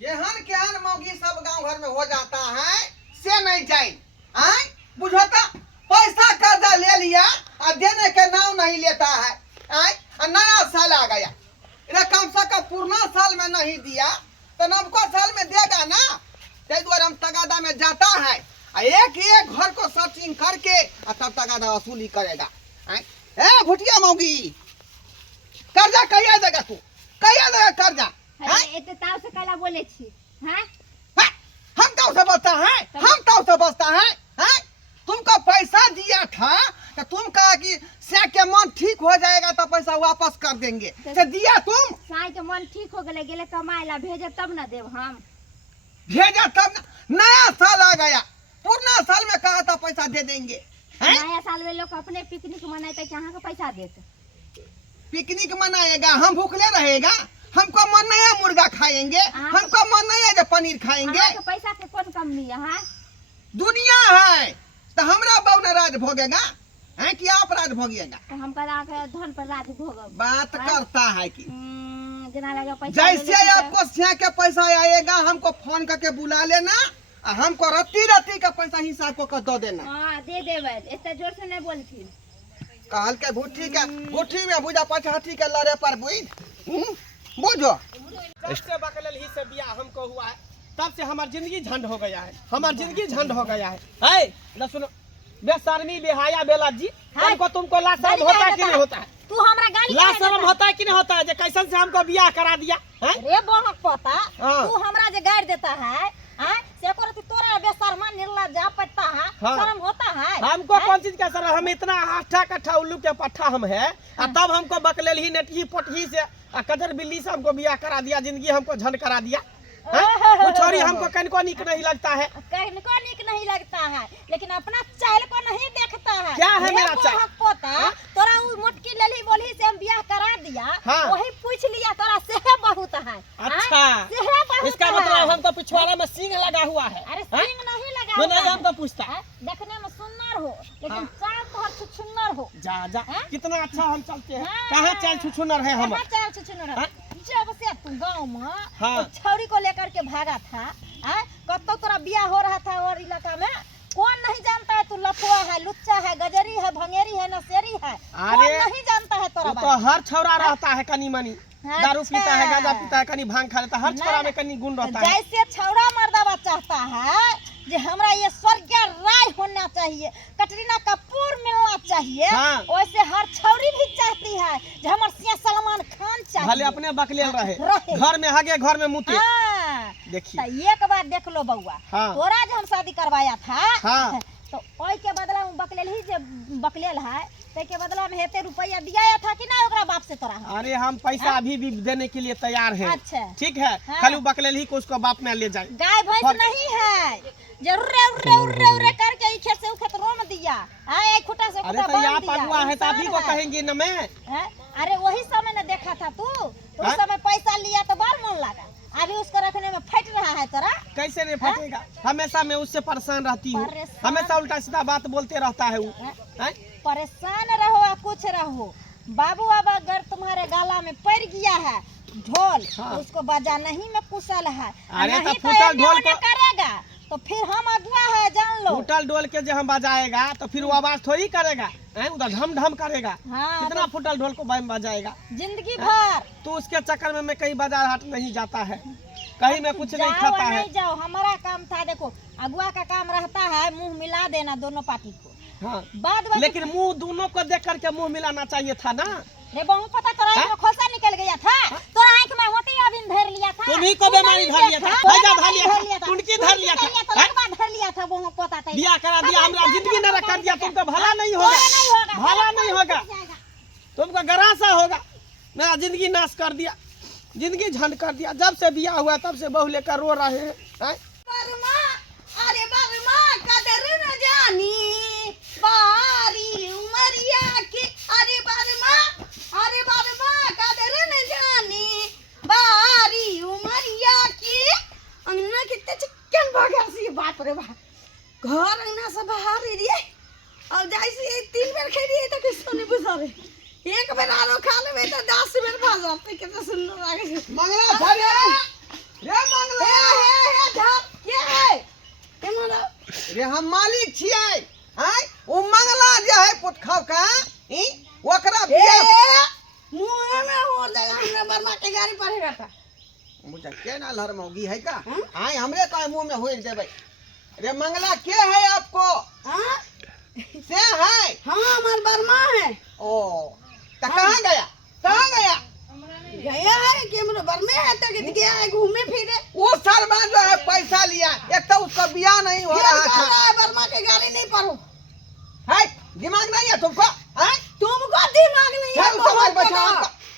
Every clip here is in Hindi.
केहन केहन मौगी सब गांव घर में हो जाता है से नहीं जाए बुझता। पैसा कर्जा ले लिया और देने के नाम नहीं लेता है। नया साल आ गया, कम से कम पुराना साल में नहीं दिया तो नवका साल में देगा ना। ते द्वारा हम तगादा में जाता है, एक एक घर को सर्चिंग करके तब तगादा वसूली करेगा। भुटिया मौगी कर्जा कहिया देगा तू, कहिया देगा कर्जा? ताव से कला बोले छी हैं? हम ताव से बचता है, हम ताव से बचता है। तुमको पैसा दिया था तो तुम कहा कि से के मन ठीक हो जाएगा तो पैसा वापस कर देंगे, तो दिया तुम? साई के मन ठीक हो गले गेले कमाए ला भेजे तब ना देव हम। भेजा तब ना। नया साल आ गया, पुराना साल में कहा था पैसा दे देंगे। नया साल में लोग अपने पिकनिक मनाते कहाँ का पैसा देते? पिकनिक मनाएगा, हम भूखले रहेगा? हमको मन नहीं है मुर्गा खाएंगे, हमको मन नहीं है जो पनीर खाएंगे। तो पैसा के कौन कमी है? दुनिया है तो हमरा बहु राज भोगेगा है कि आप राज भोगिएगा? तो हम करा के धन पर राज भोग बात करता है कि पैसा जैसे आपको सिया के पैसा आएगा हमको फोन करके बुला लेना, हमको रत्ती रत्ती का पैसा हिसाब को दो देना। दे देवे, इतना जोर से नहीं बोलती। कहल के भुट्टी में बुझा पछाठी के लड़े पर बुझो। से बकलल ही से बिया हमको हुआ है, तब से हमारी जिंदगी झंड हो गया है, हमारी जिंदगी झंड हो गया है। सुनो बेशर्मी बेहाया बेला जी, हमको तुमको लाज शर्म होता है कि नहीं होता है? तू हमरा गाली लाज शर्म होता है कि नहीं होता है? जे कैसन से हमको बियाह करा दिया है? रे बहक पता तू हमरा जे गाड़ देता है से करती तोरा बेशर्मा निर्लज्ज पत्ता है, शर्म होता है? हमको कौन चीज का शर्म? हम इतना आठा कट्ठा उल्लू के पट्ठा हम है, तब हमको बकलेल ही नेटही पोटही से कदर बिल्ली से हमको बियाह करा दिया, जिंदगी हमको झंड करा दिया। वो छोरी हमको कनको निक नहीं लगता है, कनको निक नहीं लगता है, लेकिन अपना चाल को नहीं देखता है। क्या है मेरा चाल? पोता तोरा वो मोटकी लली बोली से हम बियाह करा दिया, वही पूछ लिया तोरा सेहे बहुत है। अच्छा, इसका मतलब हमको पिछवाड़ा में सींग लगा हुआ है? अरे सींग नहीं लगा हुआ है, हमको पूछता है। देखने में सुंदर हो लेकिन चाल तो छुछुन्नर हो। जा कितना अच्छा हम चलते हैं, कहाँ चाल छुछुन्नर है? हम चाल छुछुन्नर है। जब से तुम गाँव में छौरी को लेकर के भागा था, कब तो तोरा बियाह हो रहा था और इलाका में कौन नहीं जानता है तू लफुआ है, लुच्चा है, गजरी है, भंगेरी है, नशेरी है? कौन नहीं जानता है तोरा? तो हर छौरा रहता है कनी मनी, दारू पीता है, गांजा पीता है, कनी भांग खा लेता है, हर छौरा में कनी गुण रहता है। जैसे छौरा मर्दावा चाहता है जे हमरा ये स्वर्गीय राय होना चाहिए, कटरीना कपूर मिलना चाहिए, वैसे हर छौरी भी चाहती है जे हमर सिया सलमान खान चाहिए। भले अपने बकलेल रहे, घर में हगे घर में मुते। देखिए एक बार देख लो बउआ, तोरा जो हम शादी करवाया था तो ओई के बदला में बकलेल ही जे बकलेल है, ते के बदला में हेते रुपया दिया था कि ना ओकरा बाप से तोरा? अरे हम पैसा अभी भी देने के लिए तैयार हैं। अच्छा ठीक है, खाली बकलेल ही को उसको बाप में ले जाए। गाय भैंस नहीं है जरूर करके खेत से खेत रोम दिया, एक खुटा से खुटा बांध दिया। हुआ है तो अभी को कहेंगे न मैं? अरे वही समय ने देखा था तू, उस समय पैसा लिया तो बार मन लगा, अभी उसको रखने में फट रहा है तोरा। कैसे नहीं फटेगा? हमेशा मैं उससे परेशान रहती हूँ, हमेशा उल्टा सीधा बात बोलते रहता है वो। परेशान रहो या कुछ रहो, बाबू अब अगर तुम्हारे गाला में पड़ गया है ढोल तो उसको बजाना ही में कुशल है। अरे तो फुटल ढोल को करेगा तो फिर हम अगुआ है, जान लो। फुटल ढोल के जो हम बजाएगा तो फिर वो आवाज थोड़ी करेगा, उधर ढम ढम करेगा। कितना फुटल ढोल को बजाएगा जिंदगी भर? तो उसके चक्कर में मैं कहीं बाजार हाट नहीं जाता है, कहीं में कुछ नहीं खाता है। नहीं जाओ, हमारा काम था, देखो अगुआ का काम रहता है मुंह मिला देना दोनों पार्टी को। बाद लेकिन मुंह दोनों को देख करके मुंह मिलाना चाहिए था ना। रे बहु पता तोरा में खोसा निकल गया था, तोरा आंख में होते अभी धर लिया था। तुम्ही को बीमारी धर लिया था, फायदा धर लिया था, उनकी धर लिया था, धर लिया था बहु पता था। बियाह करा दिया, हमरा जिंदगी न रखा दिया, तुमको भला नहीं होगा, भला नहीं होगा, तुमको गरासा होगा। मेरा जिंदगी नाश कर दिया, जिंदगी झंड कर दिया। जब से बियाह हुआ तब से बहू लेकर रो रहे हैं। अरे बरमा कदर न जानी बारी उमरिया की, अरे बरमा कदर न जानी बारी उमरिया की। अंगना कितने चिकन भागा सी, बाप रे बाप, घर अंगना से बाहर रे और जैसे 3 बार खेली है तो किसको नहीं बुझा रे, एक बार आरो खा लेबे तो 10 बार खा जाते। कितना सुंदर लागे। मंगला रे मंगला के है के मारा रे हम मालिक छियै आय ओ मंगला जे है पुतखा का ई ओकरा बियाह मुंह में हो देगा हमरा बर्मा के गाड़ी पड़ेगा था मुझे के ना लहर मौगी है का हाँ? आय हमरे का मुंह में होई देबै रे मंगला के है आपको हां से है हां हमार बर्मा है ओ त कहां गया गया है कि हमरा बर्मे है तो गया है घूमे फिरे वो साल बाद जो है पैसा लिया एक तो उसका बियाह नहीं हो रहा था बर्मा के गाड़ी नहीं पढ़ो है दिमाग नहीं है तुमको है तुमको दिमाग नहीं है चल समझ बचाओ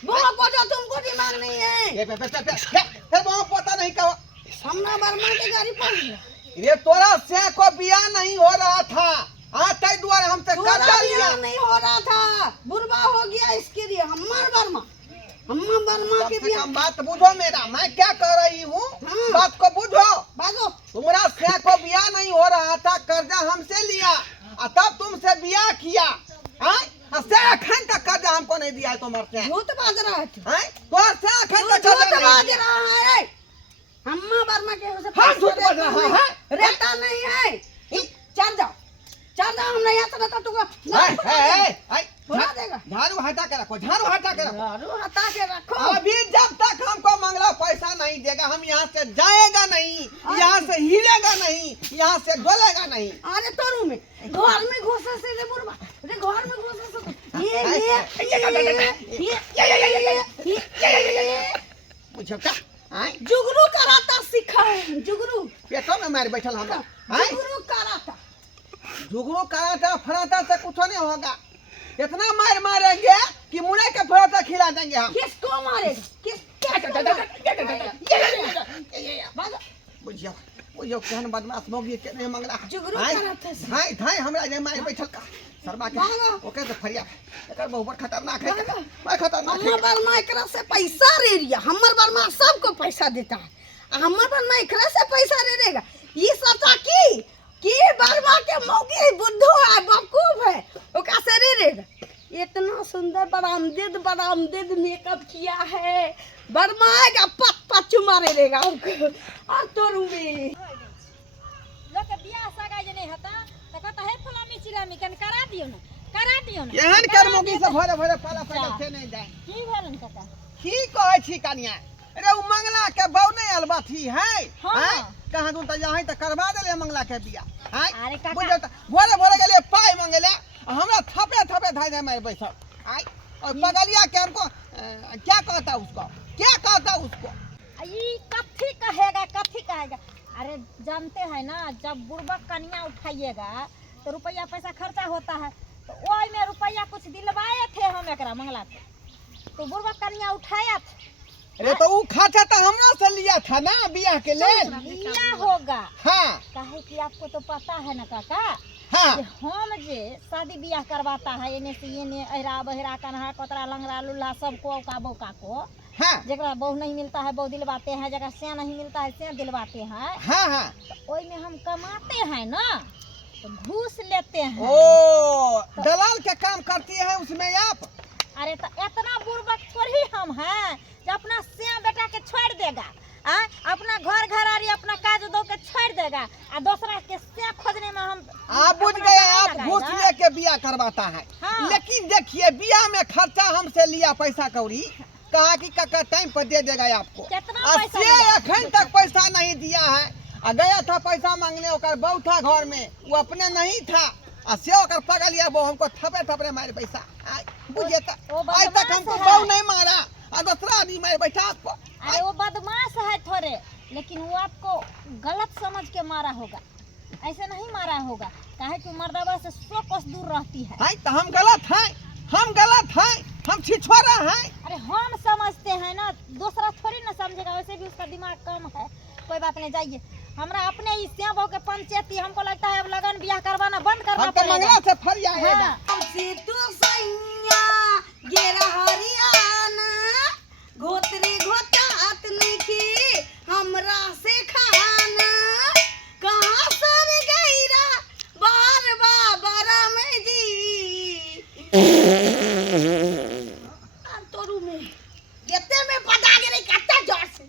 बहुत पता तुमको दिमाग नहीं है ये फिर वो पता नहीं कहो हमने बर्मा के गाड़ी पढ़ लिया ये तोरा से को बियाह नहीं हो रहा था हाँ तय द्वारा हमसे कर्जा लिया नहीं हो रहा था बुरबा हो गया इसके लिए हमार बर्मा हम्मा बर्मा के बियाह बात बुझो मेरा मैं क्या कह रही हूँ हाँ। बात को बुझो बाजो तुम्हारा से को बियाह नहीं हो रहा था कर्जा हमसे लिया और तब तुमसे बियाह किया हाँ से अखन तक कर्जा हमको नहीं दिया है तुम्हारे से झूठ बाज रहा है तो से अखन तक झूठ कर्जा बाज नहीं दिया रहा है हम्मा बर्मा के उसे हाँ, झूठ बाज रहा है रहता नहीं है चल जाओ हम नहीं आता तो तुमको बुला देगा झाड़ू हटा के रखो झाड़ू हटा के रखो अभी जब तक हमको मंगला पैसा नहीं देगा हम यहाँ से जाएगा नहीं यहाँ से हिलेगा नहीं यहाँ से डोलेगा नहीं अरे तोरू में घर में घुसे से रे बुरबा रे घर में घुसे से ये मुझे क्या जुगरू कराता सीखा है जुगरू पेटो में मार बैठल हम जुगरू कराता झुगड़ू कराता फराता से कुछ नहीं होगा इतना मार मारेंगे कि मुड़े के फराता खिला देंगे हम किसको मारेगा बुझियो बुझियो केहन बदमाश मौगी के नहीं मंगला जुगरू कराता से धाई धाई हमरा जे मार बैठल का शर्मा के ओके तो फरिया एकर बहुत खतरनाक है मैं खतरनाक है हमर बर्मा एकरा से पैसा ले रिया हमर बर्मा सबको पैसा देता है हमर बर्मा एकरा से पैसा ले देगा ये सोचा कि बर्मा के मौगी बुद्धू है बेवकूफ है ओका से ले देगा इतना सुंदर बरामदेद मेकअप किया है बर्मा का पच मारे देगा और तोरू में लोग के बियाह सगाई जे नहीं होता त कहता है फलानी चिलामी कन करा दियो ना केहन कर मौगी से भरे भरे पाला पाला से नहीं जाए की भेलन काका की कहै छी कनिया अरे उ मंगला के बहू नहीं अलबा थी है हाँ। कहां दूं त यहीं त करवा देले मंगला के बियाह है अरे काका। बुझल त भोरे भोरे गेले पाई मंगले हमरा थपे थपे धाई धाई मार बैठल आई और बगलिया के हमको क्या कहता उसको ई कथी कहेगा अरे जानते हैं ना जब बुड़बक कन्या उठाइएगा तो रुपया पैसा खर्चा होता है तो ओई में रुपया कुछ दिलवाए थे हम एकरा मंगला थे तो बुड़बक कन्या उठाया था अरे तो उ खर्चा तो हमरा से लिया था ना बियाह के लेल लिया होगा हां काहे कि आपको तो पता है ना काका हां कि हम जे शादी ब्याह करवाता है एने से एने अहरा बहरा कन्हा कतरा लंगड़ा लुल्हा सबको का बौका को हां जगह बहू नहीं मिलता है बहू दिलवाते हैं जगह से नहीं मिलता है से दिलवाते हैं हां हां तो ओई में हम कमाते हैं ना तो घूस लेते हैं ओ दलाल के काम करती है उसमें आप अरे तो इतना बुर्बक थोड़ी हम हैं जो अपना सिया बेटा के छोड़ देगा अपना घर घरारी अपना काज दो के छोड़ देगा और दूसरा के सिया खोजने में हम आप बुझ गए आप घूस लेके बियाह करवाता है हाँ। लेकिन देखिए बियाह में खर्चा हमसे लिया पैसा कौड़ी कहा कि काका टाइम पर दे देगा आपको कितना और पैसा से लिया? अखन तक पैसा नहीं दिया है आ गया था पैसा मांगने ओकर बहू था घर में वो अपने नहीं था आ से ओकर पकड़ लिया वो हमको थपे थपे मारे पैसा बुझिए वो आज तक बदमाश हमको है। बहू नहीं मारा और दूसरा आदमी मारे बैठा आपको अरे वो बदमाश है थोड़े लेकिन वो आपको गलत समझ के मारा होगा ऐसे नहीं मारा होगा काहे कि मर्दवा से 100 कोस दूर रहती है है तो हम गलत हैं हम छिछोरा हैं अरे हम समझते हैं ना दूसरा थोड़ी ना समझेगा वैसे भी उसका दिमाग कम है कोई बात नहीं जाइए हमरा अपने ही श्याम बहू के पंचायती हमको लगता है अब लगन ब्याह करवाना बंद करना हम तो पड़ेगा मंगला से फर जाएगा हाँ। हमसे तू सैया गेरा हरियाणा घोतरे घोटात नहीं हमरा से खाना कहाँ सर गईरा बार बाबरा में जी तोरू में येते में पता गिरे कत्ता जोर से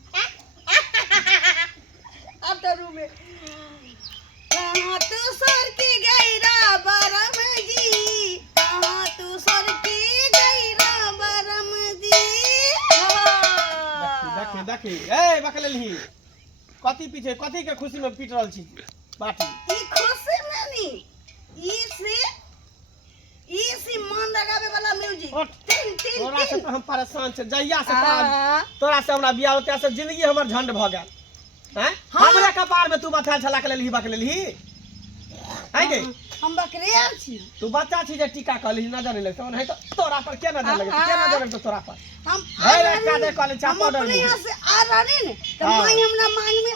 कहाँ तू सर की गैरा बरम जी, कहाँ तू सर की गैरा बरम जी। देखी देखी ए बकलेली कथी पीछे कथी के खुशी में पीट रहल छी बाटी ई खुशी में नहीं, ई से मन लगावे वाला म्यूजिक। उठ। टिन टिन तोरा से टिन। तो हम परेशान छे जहिया से हाँ। तोरा से हमरा बियाह होते से जिंदगी हमर झंड भ गेल हैं। हाँ। हमरा कपार में तू बथा छला के लेली बकलेली है गे। हम बकरिया छी। तू बच्चा छी जे टीका कहली नजर नहीं लगतो नहीं तो तोरा पर के नजर लगे के नजर लगतो तोरा पर। हम भाई रखा दे कॉलेज हम चापा अपने यहाँ से आ रही ने तो हाँ। माई हमरा मांग में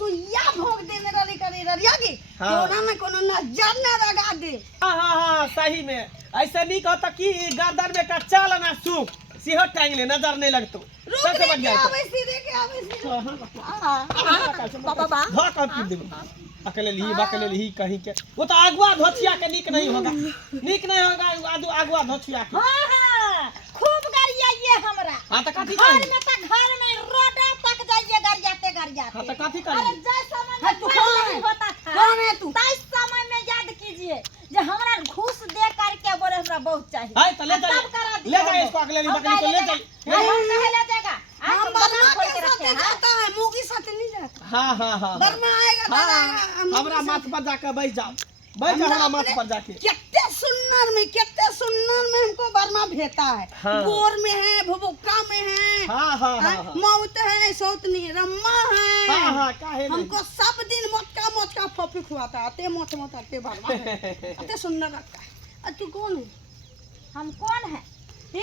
सुइया भोग देने रही करे ररिया की हाँ। तोरा में कोनो नजर न लगा दे। हां सही में ऐसे नहीं कहता कि गर्दन में का चाल ना सूख सिहो टांग ले नजर नहीं लगतो रुक सबसे रे बढ़िया के है। आवे सीधे के आवे सीधे। बाबा धो कर पीट देबो अकेले ली कहीं के वो तो अगुआ धोछिया के नीक नहीं होगा अगुआ धोछिया के। हाँ हाँ खूब गरियाइए हमरा। हां तो कथी घर करी में तक घर में रोड तक जाइए गरियाते गरियाते। हां तो कथी अरे करी जय समय हाँ, में तू पहले कौन है? नहीं होता था। कौन है तू? तैस समय में याद कीजिए जे हमरा घूस दे करके बोले हमरा बहुत चाहिए। हाय तो ले जा तब करा ले दिया जा हमने। इसको अगले हम बकरी को ले जा हम कहे ले जाएगा हम हम बर्मा बदनाम खोल के के साथ रखे हैं। जाता है मुगी साथ नहीं जाता। हां बर्मा आएगा तो आएगा, हम हमरा मुगी माथ साथ- पर जाके बैठ जाओ हमरा माथ पर जाके। कितने सुन्नर में हमको बर्मा भेता है। हाँ। गोर में है, भुबुक्का में है, हां मौत है, सौतनी रम्मा है। हां काहे नहीं हमको सब दिन मोटका फोफी खुआता है। अते मोट अते बर्मा है। अते सुंदर लगता है। तू कौन है? हम कौन है? हे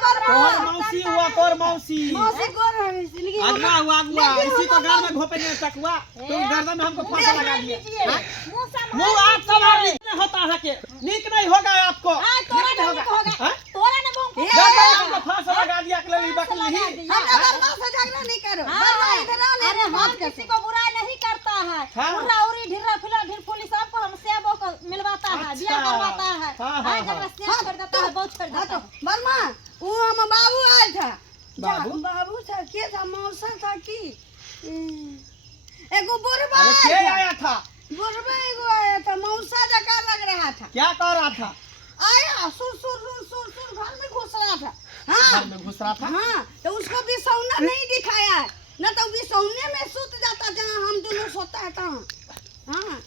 बर्मा। तोर मौसी हुआ तोर मौसी मौसी कौन है इसलिए? अगुआ लेकिन इसी को हम घर में घोपे नहीं तकवा तुम गर्दन में हमको फांसा लगा दिए हाँ? मुंह से मुंह आप सवार नहीं होता है के नीक नहीं होगा आपको हाँ, तोरा नीक नहीं होगा। हाँ? तोरा ने मुंह को गर्दन में हमको फांसा लगा दिया के लिए बकली ही हमरा बर्मा से झगड़ा नहीं करो। हाँ, बर्मा इधर आओ अरे नहीं बात हम कर। किसी को बुरा नहीं करता है। हाँ। उर्रा उरी ढिर्रा फिला ढिरफुली सबको हम सेबो को मिलवाता है, बियाह अच्छा। करवाता है। हाँ, हाँ, हाँ, जब हाँ। स्नेह कर देता है, बहुत छोड़ हाँ देता तो है। बर्मा वो हम बाबू आया था। बाबू? बाबू था के था मौसा था की एगो बुढ़वा अरे के आया था। आया था बुढ़वा एगो आया था मौसा जका लग रहा था। क्या कर रहा था आया सुर घर में घुस रहा था। घर हाँ में घुस रहा था हाँ तो उसको बिसौना नहीं दिखाया है न तो बिसौने में सूत जाता जहाँ हम दोनों सोता है तहाँ। हाँ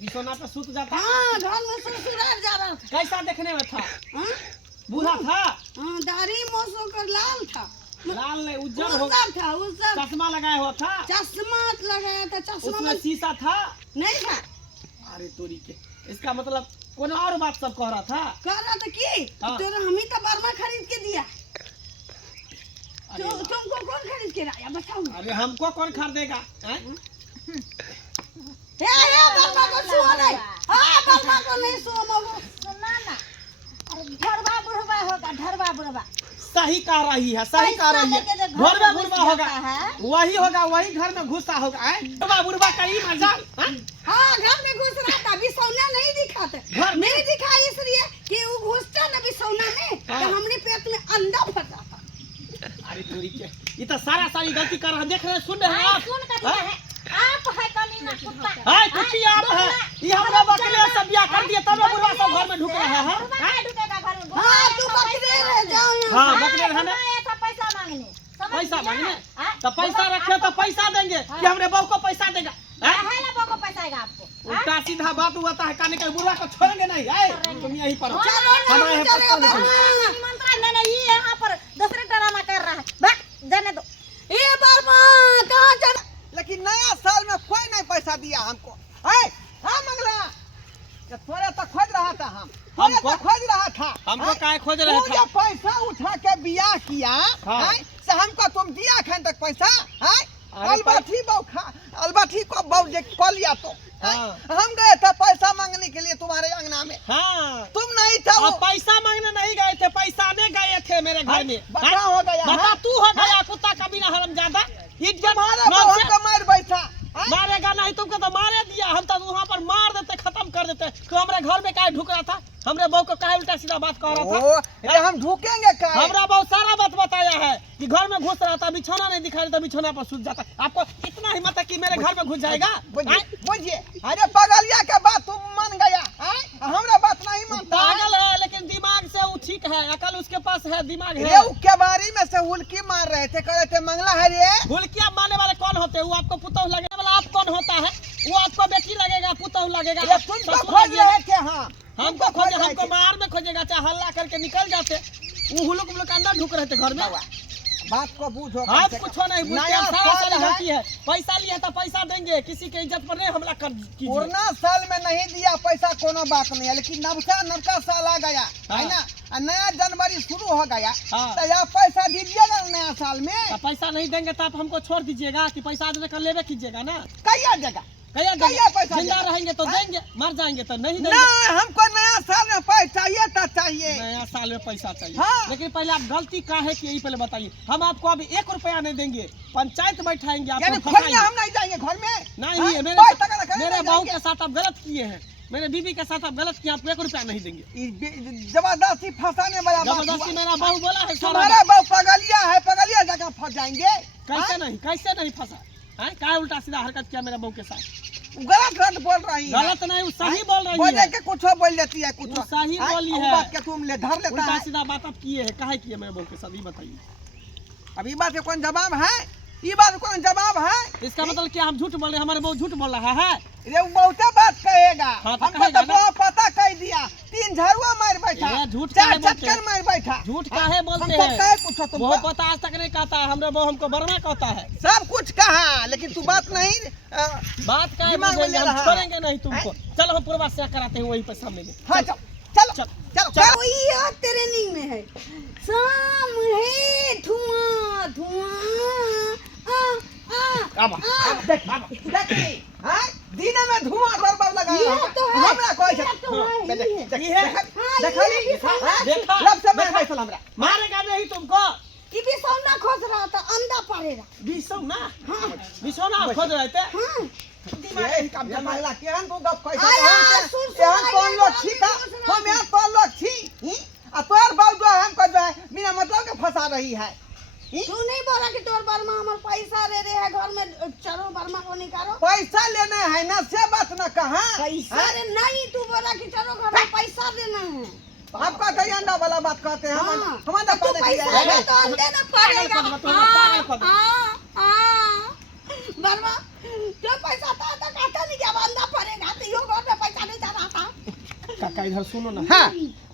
बिछौना पे सूत जाता हाँ घर में ससुराल जा रहा था। कैसा देखने में था हाँ बूढ़ा था हाँ दाढ़ी मोसो कर लाल था। लाल नहीं उज्जर हो उज्जर था उज्जर। चश्मा लगाया हुआ था चश्मा लगाया था। चश्मा उसमें में शीशा था नहीं था। अरे तोरी के इसका मतलब कौन और बात सब कह रहा था कह रहा था कि हाँ। तो हम ही तो बर्मा खरीद के दिया। अरे तो तुमको कौन खरीद के लाया बताओ ना। अरे हमको कौन खरीदेगा हैं? हे बर्मा को छुओ नहीं। हाँ बर्मा को नहीं छुओ मगो। सुना ना, अरे ढरवा बुढ़वा होगा, ढरवा बुढ़वा। सही कह रही है सही कह रही है पैसा लेके जो घर घर में में बुढ़वा घुस होगा जाता है। वही होगा वही घर में घुसा होगा हैं? बुढ़वा बुढ़वा कहीं मजाल हैं? हाँ घर में घुस रहा था। बिसौना नहीं दिखाते। घर में? नहीं दिखाई इसलिए कि वो घुसता ना बिसौना में हाँ। तो हमने पेट में अंडा फटा था। अरे तोरी के ये तो सारी गलती कर रहा है देख रहे हैं, सुन रहे हैं हाँ, आप सुन कर हाँ? दिया है। आप है कमीना कुत्ता। हाय कुत्ती आप है ये हमरा बकले सब बियाह कर दिए तब बुढ़वा सब घर में ढुक रहा है बुढ़वा हैं? नहीं ढुकेगा घर में। हाँ तू बकरे रह जाओ यहाँ। हाँ बकरे रहने ऐसा पैसा मांगने। समझ पैसा गया? मांगने हाँ? तो पैसा रखे तो पैसा देंगे कि हमरे बहू को पैसा देगा हैं? है ना बहू को पैसा आएगा आपको। हाँ? उल्टा सीधा बात हुआ है कहने के बुढ़वा को छोड़ेंगे नहीं आए तुम यहीं पर हो। चलो ना, हमारे यहाँ चलेगा पर कौन बर्मा। निमंत्रण नहीं नहीं, ये यहाँ पर दूसरे ड्रामा कर रहा है। बस जाने दो। ये बर्मा कहाँ चला? लेकिन नया साल में कोई नहीं पैसा दिया हमको। है हाँ मंगला कि थोड़े तो खोज रहा था हम थोड़े हमको? तो खोज रहा था। हमको हैं? काहे खोज तू रहे जब पैसा उठा के बियाह किया हाँ। हैं? से हमको तुम दिया खन तक पैसा है अरे अलबाठी को बहू जे कह लिया तो हैं? हाँ। हम गए थे पैसा मांगने के लिए तुम्हारे अंगना में हाँ तुम नहीं था वो अब पैसा मांगने नहीं गए थे पैसा ने गए थे मेरे घर में बता हो गया बता है? तू हो गया कुत्ता कभी ना हरामजादा इज्जत तुम्हारे नाम बहू से को मार बैठा हैं? मारेगा नहीं तुमको तो मारे दिया हम तो वहाँ पर मार देते खत्म कर देते तो हमारे घर में काहे ढुक रहा था हमरे बहू को काहे उल्टा सीधा बात कह रहा था ओ, ये हम ढूकेंगे का हमरा बहुत सारा बात बताया है कि घर में घुस रहा था बिछौना नहीं दिखाई देता बिछौना पर सूत जाता आपको इतना हिम्मत है कि कि मेरे घर में घुस जाएगा? बुझिए अरे पगलिया के बात तुम मान गया हमरा बात नहीं मानता पागल है लेकिन दिमाग से वो ठीक है, अकल उसके पास है, दिमाग रे है। के बारी में से हुलकी मार रहे थे, कह रहे थे मंगला है रे। हुलकिया मारने वाले कौन होते हैं? वो आपको पुतौह लगने वाला आप कौन होता है? वो आपको बेटी लगेगा, पुतौह लगेगा। ये तुमको खोज रहे थे। हाँ हमको खोजे, हमको बाहर में खोजेगा, चाहे हल्ला करके निकल जाते। वो हुलुक मुलुक अंदर ढुक रहे थे घर में। बात को बूझो, आप कुछ नहीं बुझते, नया सारा साल साल है। होती है। पैसा लिया था पैसा देंगे, किसी के इज्जत पर नहीं हमला कर कीजिए। पुराना साल में नहीं दिया पैसा कोनो बात नहीं है, लेकिन नवका साल आ गया है ना, और नया जनवरी शुरू हो गया। हाँ। तो यह पैसा दीजिएगा नया साल में। तो पैसा नहीं देंगे तो आप हमको छोड़ दीजिएगा कि पैसा आज कर लेवे कीजिएगा ना? कैया जगह कहिए कहिए पैसा जिंदा देंगे। रहेंगे तो हाँ? देंगे, मर जाएंगे तो नहीं देंगे। ना हमको नया साल में पैसा चाहिए तो चाहिए। नया साल में पैसा चाहिए। हाँ। लेकिन पहले आप गलती का है कि यही पहले बताइए। हम आपको अभी 1 रुपया नहीं देंगे, पंचायत बैठाएंगे, यानी आपको घर में फंसाएंगे। हम नहीं जाएंगे घर में। नहीं हाँ? है, कोई तगड़ा करने मेरे नहीं बहू जाएंगे। के साथ आप गलत किए हैं, मेरे बीबी के साथ आप गलत किए, आपको 1 रुपया नहीं देंगे। जबरदस्ती फंसाने वाला बात जबरदस्ती हुआ। मेरा बहू बोला है सारा तुम्हारा बहु पगलिया है, पगलिया जगह फंस जाएंगे। कैसे नहीं फंसा है? क्या उल्टा सीधा हरकत किया मेरे बहू के साथ? गलत बोल रही है। गलत नहीं, वो सही बोल रही बोले है। के कुछ बोल देती है कुछ वो सही बोली वो है। बात के तुम ले धर लेता उल्टा है। सीधा बात आप किए हैं, काहे किए मेरे बहू के साथ ये बताइए। अब ये बात के कौन जवाब है? ये बात कौन जवाब है? इसका मतलब क्या हम झूठ बोल रहे हैं? हमारे बहू झूठ बोल रहा है? ये बहुत बात कहेगा। हाँ, तो हमको कहेगा तो ना। बहुत पता कह दिया, 3 झाड़ुआ मार बैठा, ये झूठ 4 काहे बोलते चक्कर हैं? मार बैठा। झूठ काहे बोलते हमको हैं? काहे पूछो वो तुमको? पता आज तक नहीं कहता है, हमरे बहू हमको बर्मा कहता है। सब कुछ कहा, लेकिन तू बात नहीं बात का दिमाग में ले हम रहा है। छोड़ेंगे नहीं तुमको। चलो हम पूर्वा से कराते हैं, वही पैसा मिले। हाँ चलो चलो चल। चलो चल। चलो। कोई यहाँ ट्रेनिंग में है। शाम है धुआं धुआं आबा। देखी हाँ दिन में धुआं बरबर लगा ये तो है। हमरा कोई ये तो है, ये है। ये है। देखा देखा। लब से मैं बैठल हमरा मारेगा नहीं तुमको। ये भी सोना खोज रहा था, अंडा पड़ेगा। बिसौ ना, हाँ बिसौ ना खोज रहे थे। हाँ ये काम जमाला केहन तू गप कह आया, सकत सुन, सुन, केहन कौन आया, लोग बाबू, छी का सुन, सुन, हम यहाँ तो लोग छी आ तोर बाबू जो है हमको जो है बिना मतलब के फंसा रही है। तू नहीं बोला कि तोर बर्मा हमार पैसा ले रहे है घर में, चलो बर्मा को निकालो। पैसा लेना है ना से बात न कहा पैसा रे नहीं, तू बोला कि चलो घर में पैसा देना है। आपका तो अंडा वाला बात कहते हैं हाँ, हमारा तू पैसा ले तो हम देना पड़ेगा। पागल कर बर्मा जो पैसा था तो कहता नहीं कि अब अंडा पड़ेगा, तो यो घर में पैसा नहीं जा रहा था। काका इधर सुनो ना। हाँ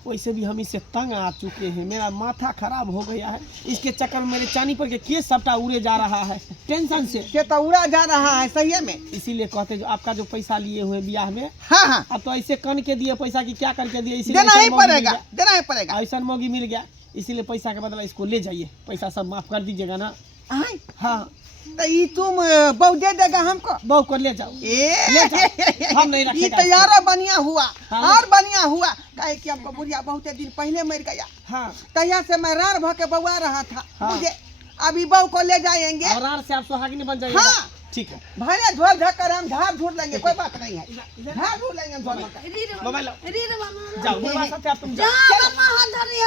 वैसे भी हम इससे तंग आ चुके हैं, मेरा माथा खराब हो गया है। इसके चक्कर में मेरे चांदी पर के केस सबटा उड़े जा रहा है टेंशन से। ये तो उड़ा जा रहा है सही में। इसीलिए कहते जो आपका जो पैसा लिए हुए ब्याह में, हाँ हाँ अब तो ऐसे कन के दिए पैसा की क्या करके दिए, इसीलिए देना ऐसा ही मौगी मिल पड़ेगा गया। देना ही पड़ेगा। ऐसा मौगी मिल गया, इसीलिए पैसा के बदला इसको ले जाइए, पैसा सब माफ कर दीजिएगा ना। आय, हाँ तो ये तुम बहु दे देगा हमको। बहू को ले जाओ। ले जाओ, हम नहीं ये रखेगा तो इसको। यारो बढ़िया हुआ हाँ। और बढ़िया हुआ, काहे कि हमको बुढ़िया बहुत दिन पहले मर गया, हाँ तैया से मैं रार भर के बउआ रहा था। हाँ। मुझे अभी बहू को ले जाएंगे, और आर से आप सुहागिनी बन जाइएगा। हाँ। ठीक है। भले झोल झक्कर हम झाड़ झूठ लेंगे, कोई बात नहीं है, झाड़ झूठ लेंगे हम झोल झक्कर। मोबाइल लो। रीर बना जाओ बुढ़वा साथ आप तुम जा जाओ। बर्मा हाथ धर रही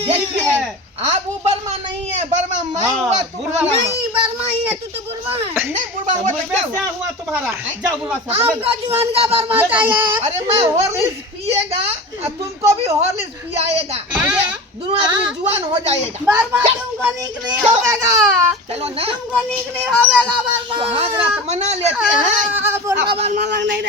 है। देखिए अब वो बर्मा नहीं है, बर्मा मैं हाँ, हुआ बुढ़वा तुम्हारा। नहीं बर्मा ही है, तू तो बुढ़वा है। नहीं बुढ़वा हुआ तो क्या बुढ़वा हुआ? से हुआ तुम्हारा। जाओ बुढ़वा साथ ले हमको जुआन का बर्मा चाहिए। अरे मैं हॉर्लिक्स पिएगा और तुमको भी हॉर्लिक्स पियाएगा, दोनों आदमी जुआन हो जाएगा। बर्मा तुमको निक नहीं होगा, चलो ना तुमको निक नहीं होगा बर्मा। सुहाग रात मना लेते हैं। बुढ़वा बर्मा लग नहीं